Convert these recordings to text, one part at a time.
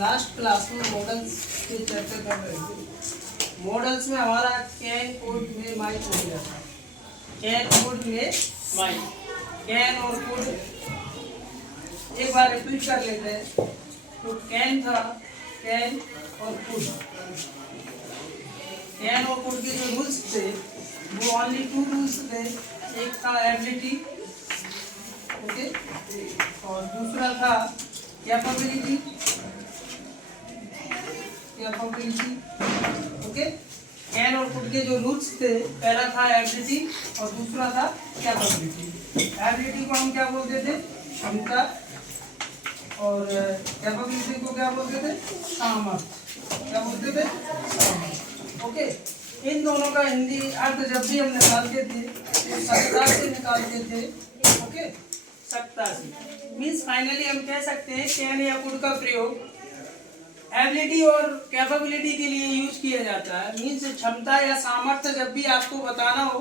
Last class में models की चर्चा कर रहे थे। मॉडल्स में हमारा कैन कोड में माइक हो गया था। कैन कोड में माइक, कैन और कोड एक बार रिपीट कर लेते हैं। तो कैन था, कैन और कोड। कैन और कोड के जो रूल्स थे वो ओनली 2 रूल्स थे। एक था एबिलिटी, ओके, और दूसरा था कैपेबिलिटी, ओके। कैन और कुड के जो रूल्स थे, पहला था एबिलिटी और दूसरा था कैपेबिलिटी। एबिलिटी को हम क्या बोलते थे? क्षमता। और कैपेबिलिटी को क्या बोलते थे? सामर्थ्य। क्या बोलते थे? सामर्थ्य, ओके। इन दोनों का हिंदी अर्थ जब भी हम निकालते थे तो सत्ता से निकालते थे, ओके, सत्ता से। मीन्स फाइनली हम कह सकते हैं कैन या कुड का प्रयोग एबिलिटी और कैपेबिलिटी के लिए यूज किया जाता है। मीन्स क्षमता या सामर्थ्य जब भी आपको बताना हो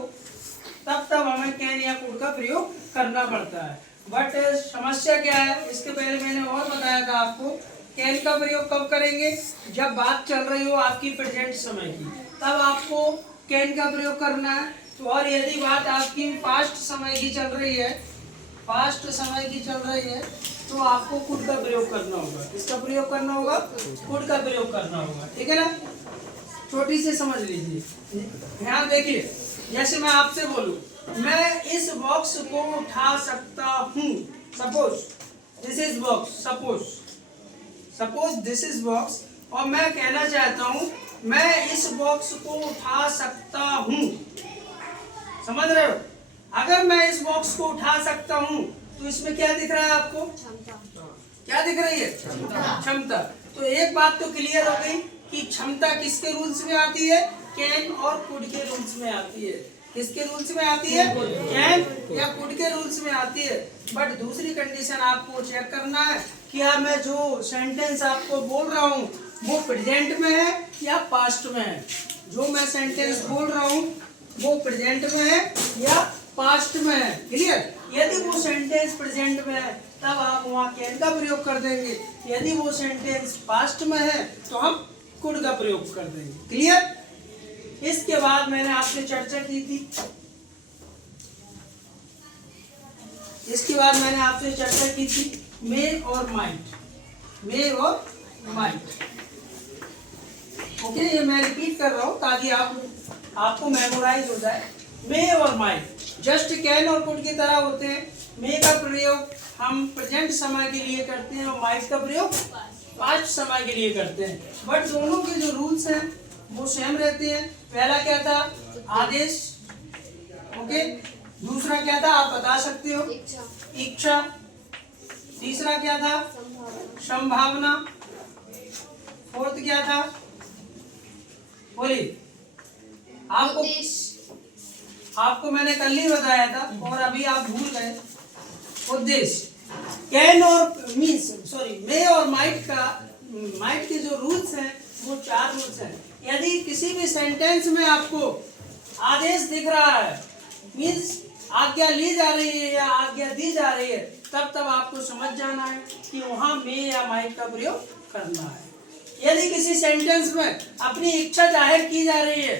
तब हमें कैन या कुड का प्रयोग करना पड़ता है। बट समस्या क्या है, इसके पहले मैंने और बताया था आपको, कैन का प्रयोग कब करेंगे? जब बात चल रही हो आपकी प्रेजेंट समय की, तब आपको कैन का प्रयोग करना है। तो और यदि बात आपकी पास्ट समय की चल रही है, पास्ट समय की चल रही है, तो आपको कुड का प्रयोग करना होगा। किसका प्रयोग करना होगा? कुड का प्रयोग करना होगा, ठीक है ना। छोटी से समझ लीजिए, ध्यान देखिए। जैसे मैं आपसे बोलूं, मैं इस बॉक्स को उठा सकता हूं। Suppose this is box, suppose this is box, और मैं कहना चाहता हूं मैं इस बॉक्स को उठा सकता हूं। समझ रहे हो? अगर मैं इस बॉक्स को उठा सकता हूं तो इसमें क्या दिख रहा है आपको? क्या दिख रही है? क्षमता। तो एक बात तो क्लियर हो गई कि क्षमता किसके रूल्स में आती है? कैन और कुड के रूल्स में आती है। किसके रूल्स में आती है? कैन या कुड के रूल्स में आती है। बट दूसरी कंडीशन आपको चेक करना है, क्या मैं जो सेंटेंस आपको बोल रहा हूँ वो प्रेजेंट में है या पास्ट में है। जो मैं सेंटेंस बोल रहा हूँ वो प्रेजेंट में है या पास्ट में है। क्लियर? यदि वो सेंटेंस प्रेजेंट में है तब आप वहाँ कैन का प्रयोग कर देंगे। यदि वो सेंटेंस पास्ट में है तो हम कुड का प्रयोग कर देंगे। क्लियर? इसके बाद मैंने आपसे चर्चा की थी, मे और माइट, मे और माइट, ओके। ये मैं रिपीट कर रहा हूँ ताकि आपको मेमोराइज हो जाए। मे और माइट जस्ट कैन और कुड की तरह होते हैं। मे का प्रयोग हम प्रेजेंट समय के लिए करते हैं और माइट का प्रयोग पास्ट समय के लिए करते हैं। बट दोनों के जो रूल्स हैं वो सेम रहते हैं। पहला क्या था? आदेश, ओके। दूसरा क्या था आप बता सकते हो? इच्छा। तीसरा क्या था? संभावना। फोर्थ क्या था? बोलिए। आपको मैंने कल ही बताया था और अभी आप भूल गए। उद्देश्य। कैन और मे और माइट के जो रूल्स हैं वो 4 रूल्स हैं। यदि किसी भी सेंटेंस में आपको आदेश दिख रहा है, मीन्स आज्ञा ली जा रही है या आज्ञा दी जा रही है, तब आपको समझ जाना है कि वहां मे या माइट का प्रयोग करना है। यदि किसी सेंटेंस में अपनी इच्छा जाहिर की जा रही है,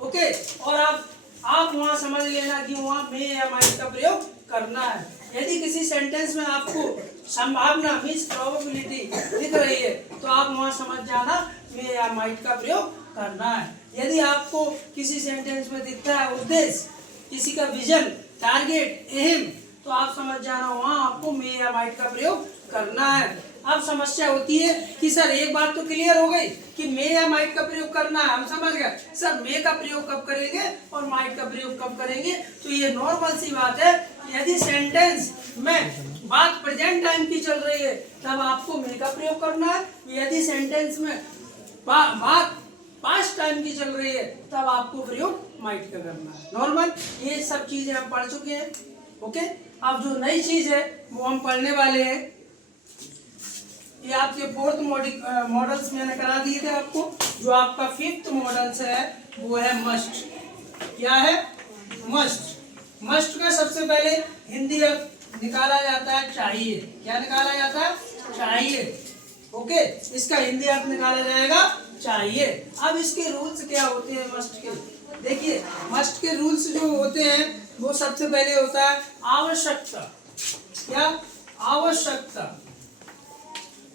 ओके, और आप वहां समझ लेना कि वहां मे या माइट का प्रयोग करना है। यदि किसी सेंटेंस में आपको संभावना मीन्स प्रोबेबिलिटी दिख रही है तो आप वहां समझ जाना मे या माइट का प्रयोग करना है। यदि आपको किसी सेंटेंस में दिखता है उद्देश्य, किसी का विजन, टारगेट, एम, तो आप समझ जाना वहां आपको मे या माइट का प्रयोग करना है। अब समस्या होती है कि सर एक बात तो क्लियर हो गई कि मे या माइट का प्रयोग करना है, हम समझ गए। सर मे का प्रयोग कब करेंगे और माइट का प्रयोग कब करेंगे? तो ये नॉर्मल सी बात है। यदि सेंटेंस में बात प्रेजेंट टाइम की चल रही है तब आपको मे का प्रयोग करना है। यदि सेंटेंस में बात पास्ट टाइम की चल रही है तब आपको प्रयोग माइट का करना है। नॉर्मल, ये सब चीजें हम पढ़ चुके हैं, ओके। अब जो नई चीज है वो हम पढ़ने वाले हैं। ये आपके 4th मॉडल्स मैंने करा दिए थे आपको। जो आपका 5th मॉडल्स है वो है मस्ट। क्या है? मस्ट। मस्ट का सबसे पहले हिंदी अर्थ निकाला जाता है चाहिए। क्या निकाला जाता है? चाहिए। ओके, इसका हिंदी अर्थ निकाला जाएगा चाहिए। अब इसके रूल्स क्या होते हैं मस्ट के? देखिए, मस्ट के रूल्स जो होते हैं वो सबसे पहले होता है आवश्यकता। क्या? आवश्यकता।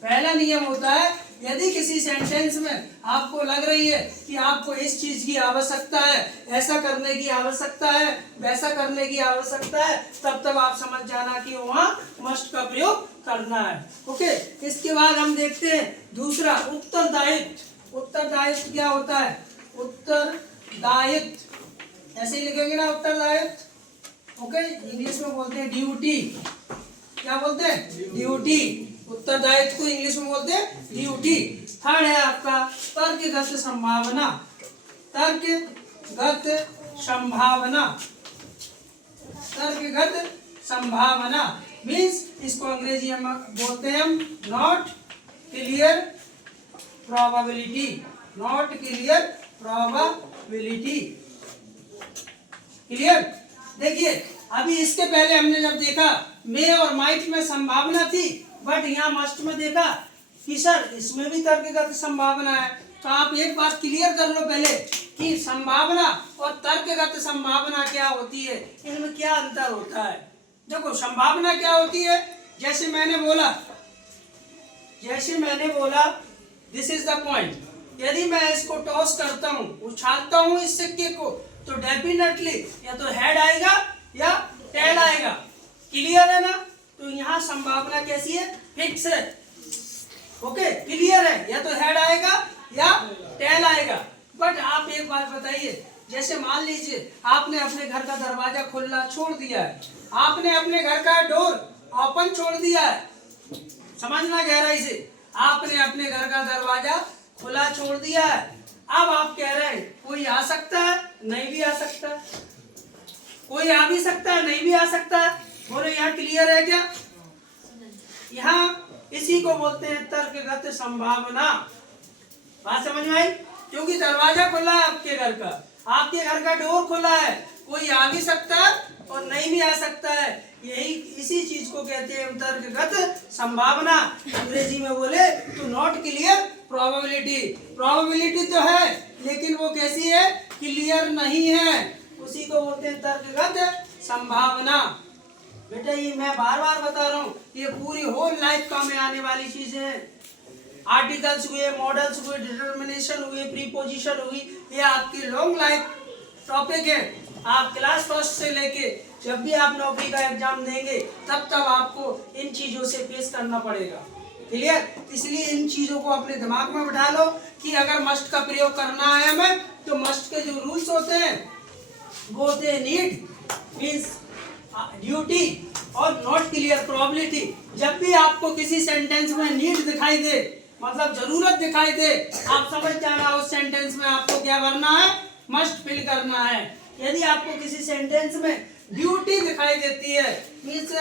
पहला नियम होता है, यदि किसी सेंटेंस में आपको लग रही है कि आपको इस चीज की आवश्यकता है, ऐसा करने की आवश्यकता है, वैसा करने की आवश्यकता है, तब आप समझ जाना कि वहाँ मस्ट का प्रयोग करना है। ओके, इसके बाद हम देखते हैं दूसरा, उत्तरदायित्व। उत्तरदायित्व क्या होता है? उत्तरदायित्व ऐसे ही लिखेंगे ना, उत्तरदायित्व। ओके, इंग्लिश में बोलते हैं ड्यूटी। क्या बोलते हैं? ड्यूटी। उत्तरदायित्व को इंग्लिश में बोलते हैं ड्यूटी। थर्ड है आपका तर्कगत संभावना। तर्कगत संभावना। तर्कगत संभावना मीन्स, इसको अंग्रेजी में बोलते हैं हम not clear probability. Not clear probability. Clear? देखिए, अभी इसके पहले हमने जब देखा मे और माइट में संभावना थी, बट यहाँ मस्ट में देखा कि सर इसमें भी तर्कगत संभावना है। तो आप एक बात क्लियर कर लो पहले कि संभावना और तर्कगत संभावना क्या होती है, इनमें क्या अंतर होता है। देखो, संभावना क्या होती है, जैसे मैंने बोला दिस इज द पॉइंट। यदि मैं इसको टॉस करता हूँ, उछालता हूँ इस सिक्के को, तो डेफिनेटली या तो हेड आएगा या टेल आएगा। क्लियर है ना? तो यहाँ संभावना कैसी है? फिक्स है। ओके, क्लियर है, या तो हेड आएगा या टेल आएगा। बट आप एक बात बताइए, जैसे मान लीजिए आपने अपने घर का दरवाजा खुला छोड़ दिया है, आपने अपने घर का डोर ओपन छोड़ दिया है। समझना गहराई से, आपने अपने घर का दरवाजा खुला छोड़ दिया है। अब आप कह रहे हैं कोई आ सकता है, नहीं भी आ सकता है, कोई आ भी सकता है, नहीं भी आ सकता है। बोलो, यहाँ क्लियर है क्या? यहाँ इसी को बोलते हैं तर्कगत संभावना। बात समझ में आई? क्योंकि दरवाजा खुला है आपके घर का, आपके घर का डोर खुला है, कोई आ भी सकता है और नहीं भी आ सकता है। यही इसी चीज को कहते हैं तर्कगत संभावना। अंग्रेजी में बोले तो नॉट क्लियर प्रोबेबिलिटी। प्रोबेबिलिटी तो है, लेकिन वो कैसी है? क्लियर नहीं है। उसी को बोलते हैं तर्कगत संभावना। बेटा, ये मैं बार बार बता रहा हूँ, ये पूरी होल लाइफ काम में आने वाली चीजें हैं। आर्टिकल्स हुए, मॉडल्स हुए, डिटर्मिनेशन हुए, प्रीपोजिशन हुई, ये आपकी लॉन्ग लाइफ टॉपिक है। आप क्लास फर्स्ट से लेके जब भी आप नौकरी का एग्जाम देंगे, तब आपको इन चीजों से फेस करना पड़ेगा। क्लियर? इसलिए इन चीजों को अपने दिमाग में बिठा लो कि अगर मस्ट का प्रयोग करना है हमें, तो मस्ट के जो रूल्स होते हैं वो होते हैं नीड मीन्स ड्यूटी और नॉट क्लियर प्रोबेबिलिटी। जब भी आपको किसी सेंटेंस में नीड दिखाई दे, मतलब जरूरत दिखाई दे, आप समझ जाना उस सेंटेंस में आपको क्या करना है? मस्ट फिल करना है। यदि आपको किसी सेंटेंस में ड्यूटी दिखाई देती है, मीन्स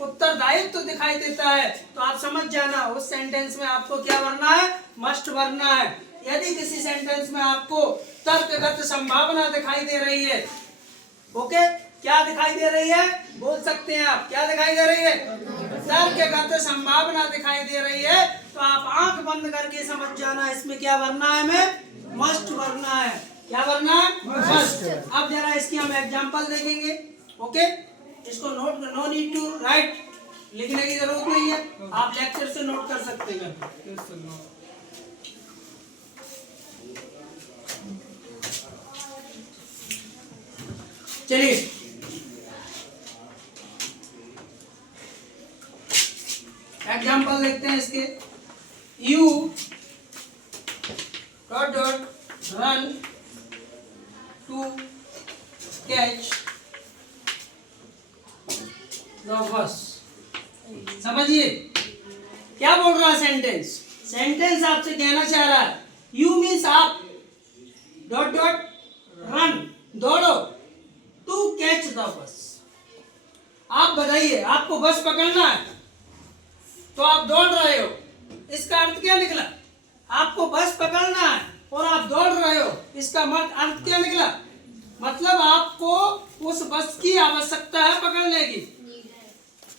उत्तरदायित्व तो दिखाई देता है, तो आप समझ जाना उस सेंटेंस में आपको क्या भरना है? मस्ट भरना है। यदि किसी सेंटेंस में आपको तर्कगत संभावना दिखाई दे रही है, ओके, क्या दिखाई दे रही है? बोल सकते हैं आप, क्या दिखाई दे रही है? तर्कगत संभावना दिखाई दे रही है, तो आप आंख बंद करके समझ जाना इसमें क्या भरना है? हमें मस्ट भरना है। क्या भरना है? मस्ट। अब जरा इसकी हम एग्जांपल देखेंगे। ओके, इसको note, no need to write, लिखने की जरूरत नहीं है, आप लेक्चर से नोट कर सकते हैं। चलिए, एग्जाम्पल देखते हैं इसके। You dot dot run to catch the bus. समझिए क्या बोल रहा है सेंटेंस। सेंटेंस आपसे कहना चाह रहा है यू मीन्स आप, डॉट डॉट रन दौड़ो, टू कैच द बस। आप बताइए, आपको बस पकड़ना है तो आप दौड़ रहे हो, इसका अर्थ क्या निकला? आपको बस पकड़ना है और आप दौड़ रहे हो, इसका अर्थ क्या निकला? मतलब आपको उस बस की आवश्यकता है पकड़ने की।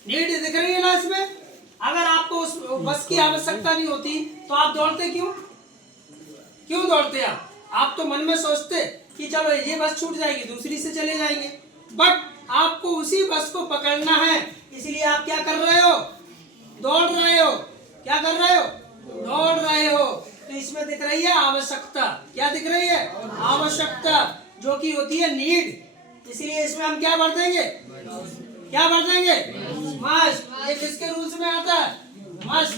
नीड दिख रही है ना इसमें? अगर आपको उस बस की आवश्यकता नहीं होती तो आप दौड़ते क्यों दौड़ते आप तो मन में सोचते कि चलो ये बस छूट जाएगी, दूसरी से चले जाएंगे, बट आपको उसी बस को पकड़ना है, इसलिए आप क्या कर रहे हो? दौड़ रहे हो। क्या कर रहे हो? दौड़ रहे हो। तो इसमें दिख रही है आवश्यकता। क्या दिख रही है? आवश्यकता, जो कि होती है नीड। इसलिए इसमें हम क्या भर देंगे? क्या भर देंगे? मस्ट। ये किसके रूल्स में आता है? मस्ट।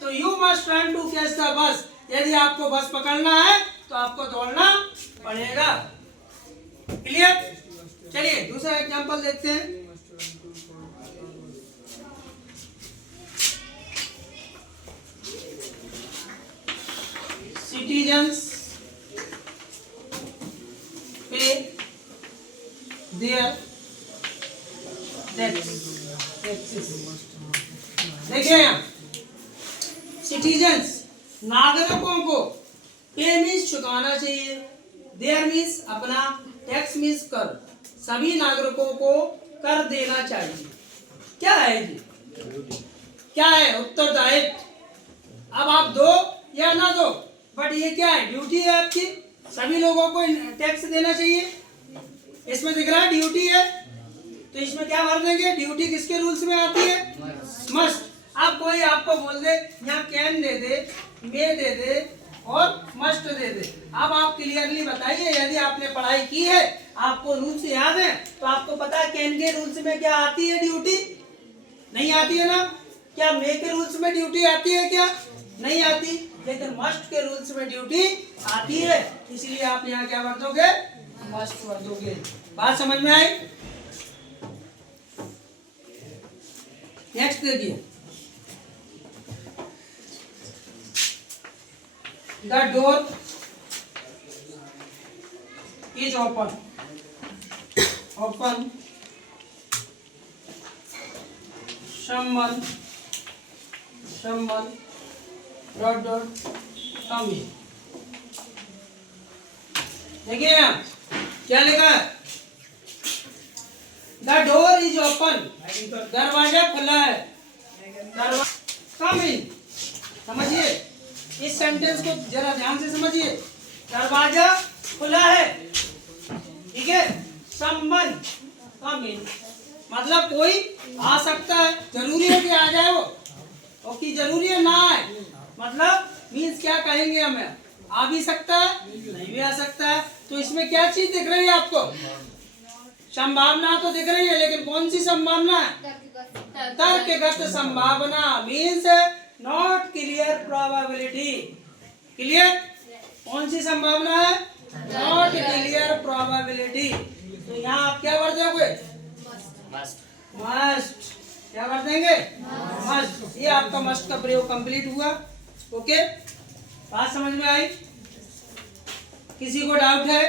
तो you must run to catch the bus. यदि आपको बस पकड़ना है तो आपको दौड़ना पड़ेगा। क्लियर? चलिए दूसरा एग्जांपल देखते हैं। Citizens pay their taxes। देखिए यहाँ सिटीजन्स नागरिकों को पे मीन्स चुकाना चाहिए, देयर मीन्स अपना, टैक्स मीन्स कर। सभी नागरिकों को कर देना चाहिए। क्या है जी? क्या है? उत्तरदायित्व। अब आप दो या ना दो, बट ये क्या है? ड्यूटी है आपकी। सभी लोगों को टैक्स देना चाहिए। इसमें दिख रहा है ड्यूटी है, तो इसमें क्या भर देंगे? ड्यूटी किसके रूल्स में आती है? मस्ट। अब कोई आपको बोल दे यहाँ कैन दे दे, मे दे दे और मस्ट दे दे। अब आप क्लियरली बताइए, यदि आपने पढ़ाई की है, आपको रूल्स याद है, तो आपको पता है कैन के रूल्स में क्या आती है? ड्यूटी नहीं आती है ना? क्या मे के रूल्स में ड्यूटी आती है? क्या नहीं आती? लेकिन मस्ट के रूल्स में ड्यूटी आती है, इसलिए आप यहाँ क्या भर दोगे? मस्ट भर दोगे। बात समझ में आई? नेक्स्ट देखिए, the door is open. Open someone dot dot come in। देखिए यहाँ क्या लिखा है? द डोर इज ओपन, दरवाजा खुला है। कम इन। समझिए इस सेंटेंस को जरा ध्यान से समझिए। दरवाजा खुला है, ठीक है। समवन कम इन मतलब कोई आ सकता है। जरूरी है कि आ जाए वो? ओके, जरूरी है ना आए। मतलब मीन्स क्या कहेंगे हमें? आ भी सकता है, नहीं भी आ सकता है। तो इसमें क्या चीज दिख रही है आपको? संभावना तो दिख रही है, लेकिन कौन सी संभावना है? तर्कगत संभावना means not clear probability. Clear? कौन सी संभावना है? Not clear probability. तो यहाँ आप क्या भर दोगे? मस्ट। क्या कर देंगे? मस्ट। ये आपका मस्ट का प्रयोग कंप्लीट हुआ। ओके, बात समझ में आई? किसी को डाउट है?